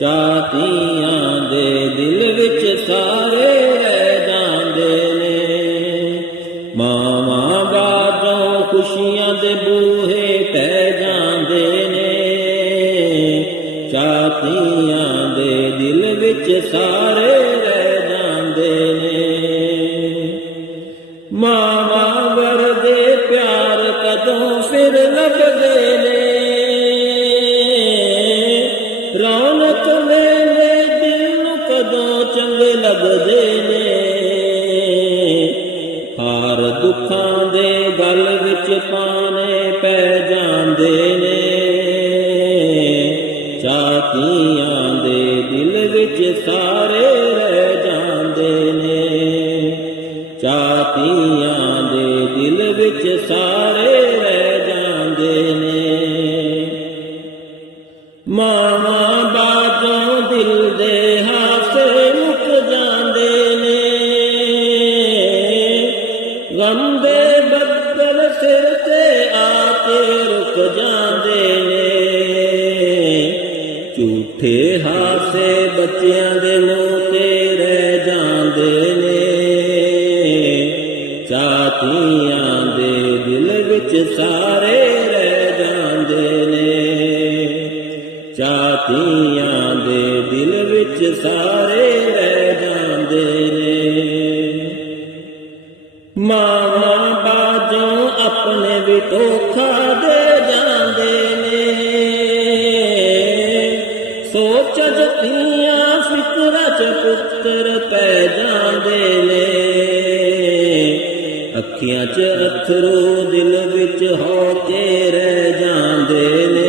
ਝਾਤੀਆਂ ਦੇ ਦਿਲ ਵਿੱਚ ਸਾਰੇ ਰਹਿ ਜਾਂਦੇ ਨੇ। ਮਾਵਾਂ ਬਾਝੋਂ ਖੁਸ਼ੀਆਂ ਦੇ ਬੂਹੇ ਟਹਿ ਜਾਂਦੇ ਨੇ। ਝਾਤੀਆਂ ਦੇ ਦਿਲ ਵਿੱਚ ਸਾਰੇ ਰਹਿ ਜਾਂਦੇ ਨੇ। ਮਾਵਾਂ ਵਰਗੇ ਪਿਆਰ ਕਦੋਂ ਫਿਰ ਲੱਭਦੇ ਨੇ। ਰੌਣਕ ਮੇਲੇ ਦਿਲ ਨੂੰ ਕਦੋਂ ਚੰਗੇ ਲੱਗਦੇ ਨੇ। ਹਾਰ ਦੁੱਖਾਂ ਦੇ ਗਲ ਵਿੱਚ ਪਾਣੇ ਪੈ ਜਾਂਦੇ ਨੇ। ਝਾਤੀਆਂ ਦੇ ਦਿਲ ਵਿੱਚ ਸਾਰੇ ਰਹਿ ਜਾਂਦੇ ਨੇ। ਝਾਤੀਆਂ ਦੇ ਦਿਲ ਵਿੱਚ ਸਾਰੇ ਰਹਿ ਜਾਂਦੇ ਨੇ। ਮਾਵਾਂ ਬਾਝੋਂ ਦਿਲ ਦੇ ਹਾਸੇ ਮੁੱਕ ਜਾਂਦੇ ਨੇ। ਗਮ ਦੇ ਬੱਦਲ ਸਿਰ ਤੇ ਆ ਕੇ ਰੁਕ ਜਾਂਦੇ ਨੇ। ਝੂਠੇ ਹਾਸੇ ਬੱਚਿਆਂ ਦੇ ਮੂੰਹ ਤੇ ਰਹਿ ਜਾਂਦੇ ਨੇ। ਝਾਤੀਆਂ ਦੇ ਦਿਲ ਵਿੱਚ ਸਾਰੇ ਰਹਿ ਜਾਂਦੇ ਨੇ। ਝਾਤੀਆਂ ਦੇ ਦਿਲ ਵਿੱਚ ਸਾਰੇ ਰਹਿ ਜਾਂਦੇ ਨੇ। ਮਾਵਾਂ ਬਾਝੋਂ ਆਪਣੇ ਵੀ ਧੋਖਾ ਦੇ ਜਾਂਦੇ ਨੇ। ਸੋਚ ਜਤੀਆਂ ਫਿਕਰਾਂ ਚ ਪੁੱਤਰ ਪੈ ਜਾਂਦੇ ਨੇ। ਅੱਖੀਆਂ ਚ ਅੱਥਰੂ ਦਿਲ ਵਿੱਚ ਹੋ ਕੇ ਰਹਿ ਜਾਂਦੇ ਨੇ।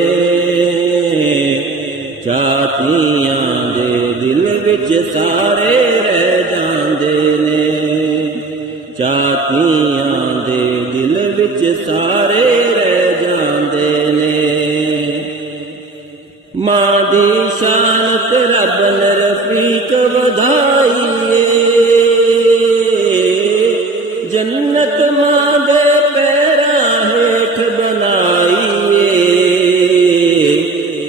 ਝਾਤੀਆਂ ਦੇ ਦਿਲ ਵਿੱਚ ਸਾਰੇ ਰਹਿ ਜਾਂਦੇ ਨੇ। ਝਾਤੀਆਂ ਦੇ ਦਿਲ ਵਿੱਚ ਸਾਰੇ ਰਹਿ ਜਾਂਦੇ ਨੇ। ਮਾਂ ਦੀ ਸ਼ਾਨ ਤੇ ਰੱਬ ਨੇ ਰਫੀਕ ਵਧਾਈ ਏ। ਜੰਨਤ ਮਾਂ ਦੇ ਪੈਰਾਂ ਹੇਠ ਬਣਾਈ ਏ।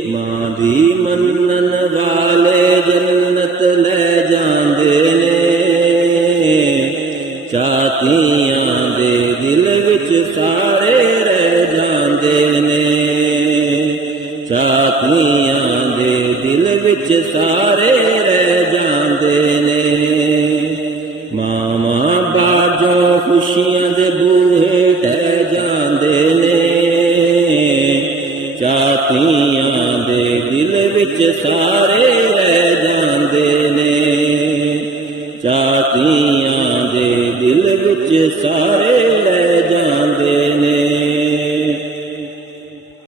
ਮਾਂ ਦੀ ਮੰਨਣ ਵਾਲੇ ਜੰਨਤ ਲੈ ਜਾਂਦੇ ਨੇ। ਝਾਤੀਆਂ ਦੇ ਦਿਲ ਵਿੱਚ ਸਾਰੇ ਰਹਿ ਜਾਂਦੇ ਨੇ। ਝਾਤੀਆਂ ਦੇ ਦਿਲ ਵਿੱਚ ਸਾਰੇ ਰਹਿ ਜਾਂਦੇ ਨੇ। ਮਾਵਾਂ ਬਾਝੋਂ ਖੁਸ਼ੀਆਂ ਦੇ ਬੂਹੇ ਟਹਿ ਜਾਂਦੇ ਨੇ। ਝਾਤੀਆਂ ਦੇ ਦਿਲ ਵਿੱਚ ਸਾਰੇ ਰਹਿ ਜਾਂਦੇ ਨੇ। ਝਾਤੀਆਂ ਦੇ ਦਿਲ ਵਿੱਚ ਸਾਰੇ ਰਹਿ